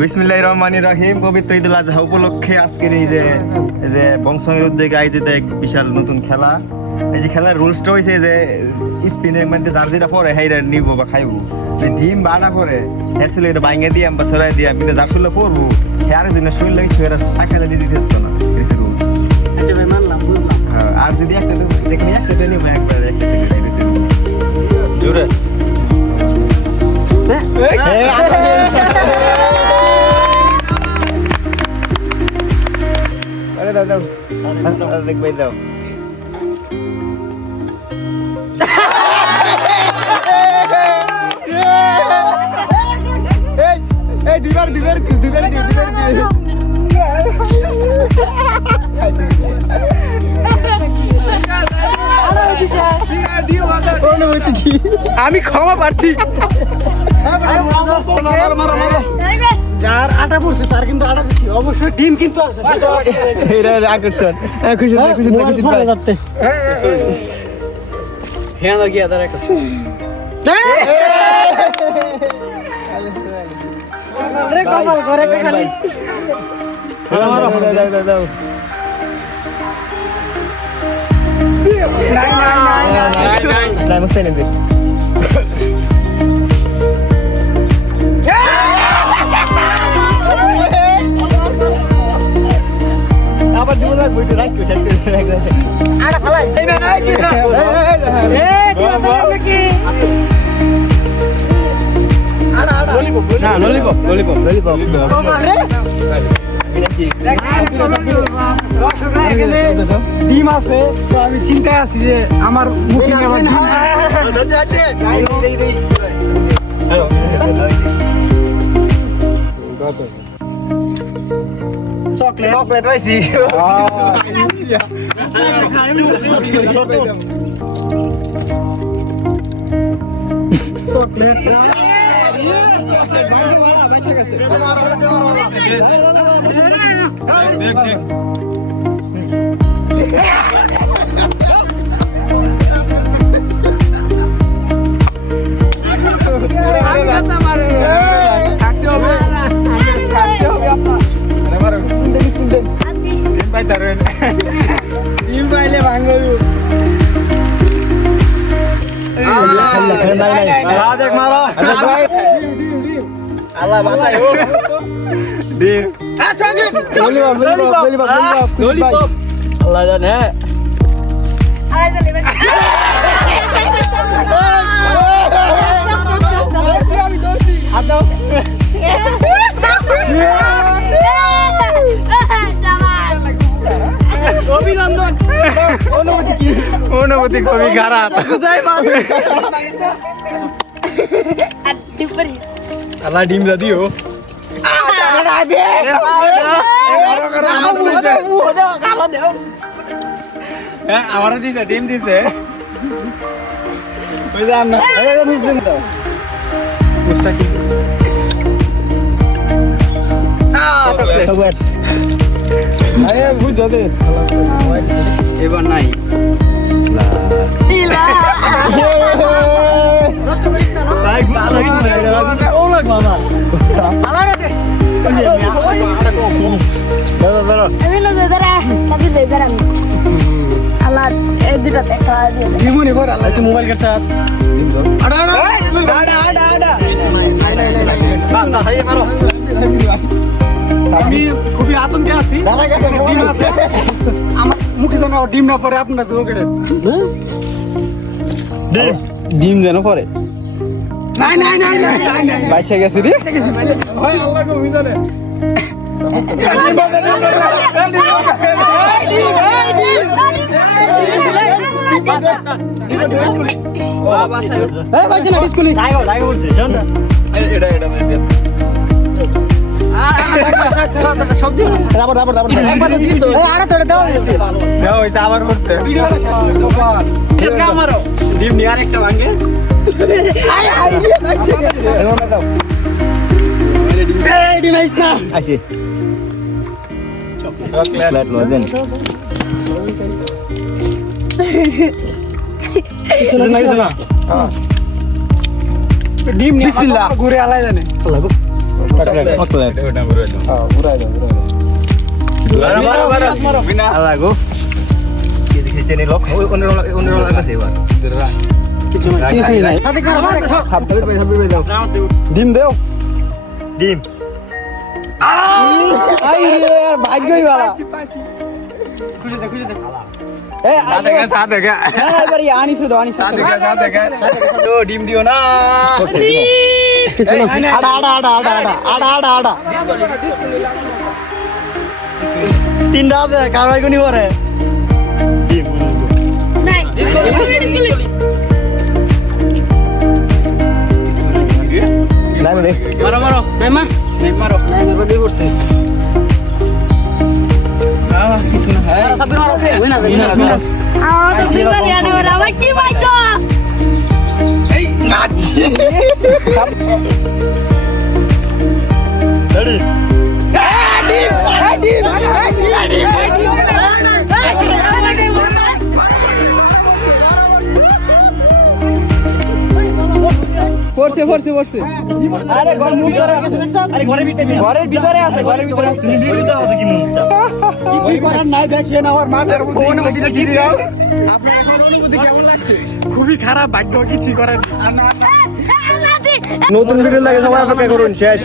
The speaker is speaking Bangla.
বিসমিল্লাহির রহমানির রহিম। পবিত্র ঈদুল আজহা উপলক্ষে আজকের এই যে বংশমের উদ্যোগে আয়োজিত এক বিশাল নতুন খেলা। এই যে খেলার রুলসটা হয়েছে যে স্পিনের মধ্যে যার যেটা পরে হাইরা নিব বা খাইব, ডিম বাড়া পরে হ্যাঁ ছিল এটা বাইঙ্গা দিয়ে বা সরাই দিয়ে আমি যার শুনলে পড়বো হ্যাঁ আর জন্য শরীর লাগে ছুঁয়ে সাকালে দিয়ে দিতে হতো না। আচ্ছা ভাই মানলাম, বুঝলাম। আর যদি একটা দেখি একটা নিব একবার একটা জোরে দাও দাও দেখবে দাও। এই দুইবার আমি ক্ষমা পাচ্ছি। যার আটা পড়ছে তার কিন্তু আটা দিচ্ছি, অবশ্যই ডিম কিন্তু আছে। আকর্ষণ হ্যাঁ লাগিয়ে আদার একটা কপাল করে খালি দাও নাই মুস্তাই নেবে আবার দিব না বইটা রাখো শেষ করে রাখো আটা ফলাই এই না নাই কি না কি নাকি আটা ললিপপ আরে ডিম আছে তো আমি চিন্তায় আছি যে আমার মুখে চকলেট পাইছি আল্লাহ বাঁচাই ডিম ললিপপ আল্লাহ জানে অভিনন্দন। অনুভূতি খুবই খারাপ। আল্লাহ ডিমটা দিও আমার দিছে ডিম দিছে এবার নাই মোবাইল के साथ আমি খুবই আতঙ্কে আছি। ডিম আছে আমার মুখে যেন ডিম না পড়ে আপনার ডিম যেন পরে নাই নাই নাই নাই নাই বাইছে গেছে রে আল্লাহ গো ভিতরে ডিম নিয়ে আরেকটা ভাঙে ডিম আইস না আসি চকলেট লজেন ডিম নিয়ে ঘুরে আলাই জানে চকলেট আলা গো কি দেখি চেনি লোক ওই অন্যরা কাছে এবার কিছুই নাই সাথে খাও সাব্বির ভাই দাও ডিম দেও ডিম আই রে ভাগ্যই বালা খুঁজে দে এ সাথে গা না এবার আনিস দাও আনিস সাথে গা তো ডিম দিও না আড়া তিনটা আছে কারবাই কোনি করে ডিম নাই মানে মারো নেমা বডি করছে কিছু না সাবির মারো ওই না মিনাস আমার তো ফিভার জানে ওরা আবার কি মাইতো রেডি পড়ছে আরে ঘর মুখ ধরে আছে দেখছ আরে ঘরের ভিতরে আছে ভিডিও দাও দেখি মুখটা কিছু করার নাই দেখেন আমার মাথার মধ্যে অনুভূতিটা কি দিও আপনার এখন অনুভূতি কেমন লাগছে খুবই খারাপ ভাগ্য কিছু করার নতুন ভিডিও লাগে সবাই অপেক্ষা করুন শেষ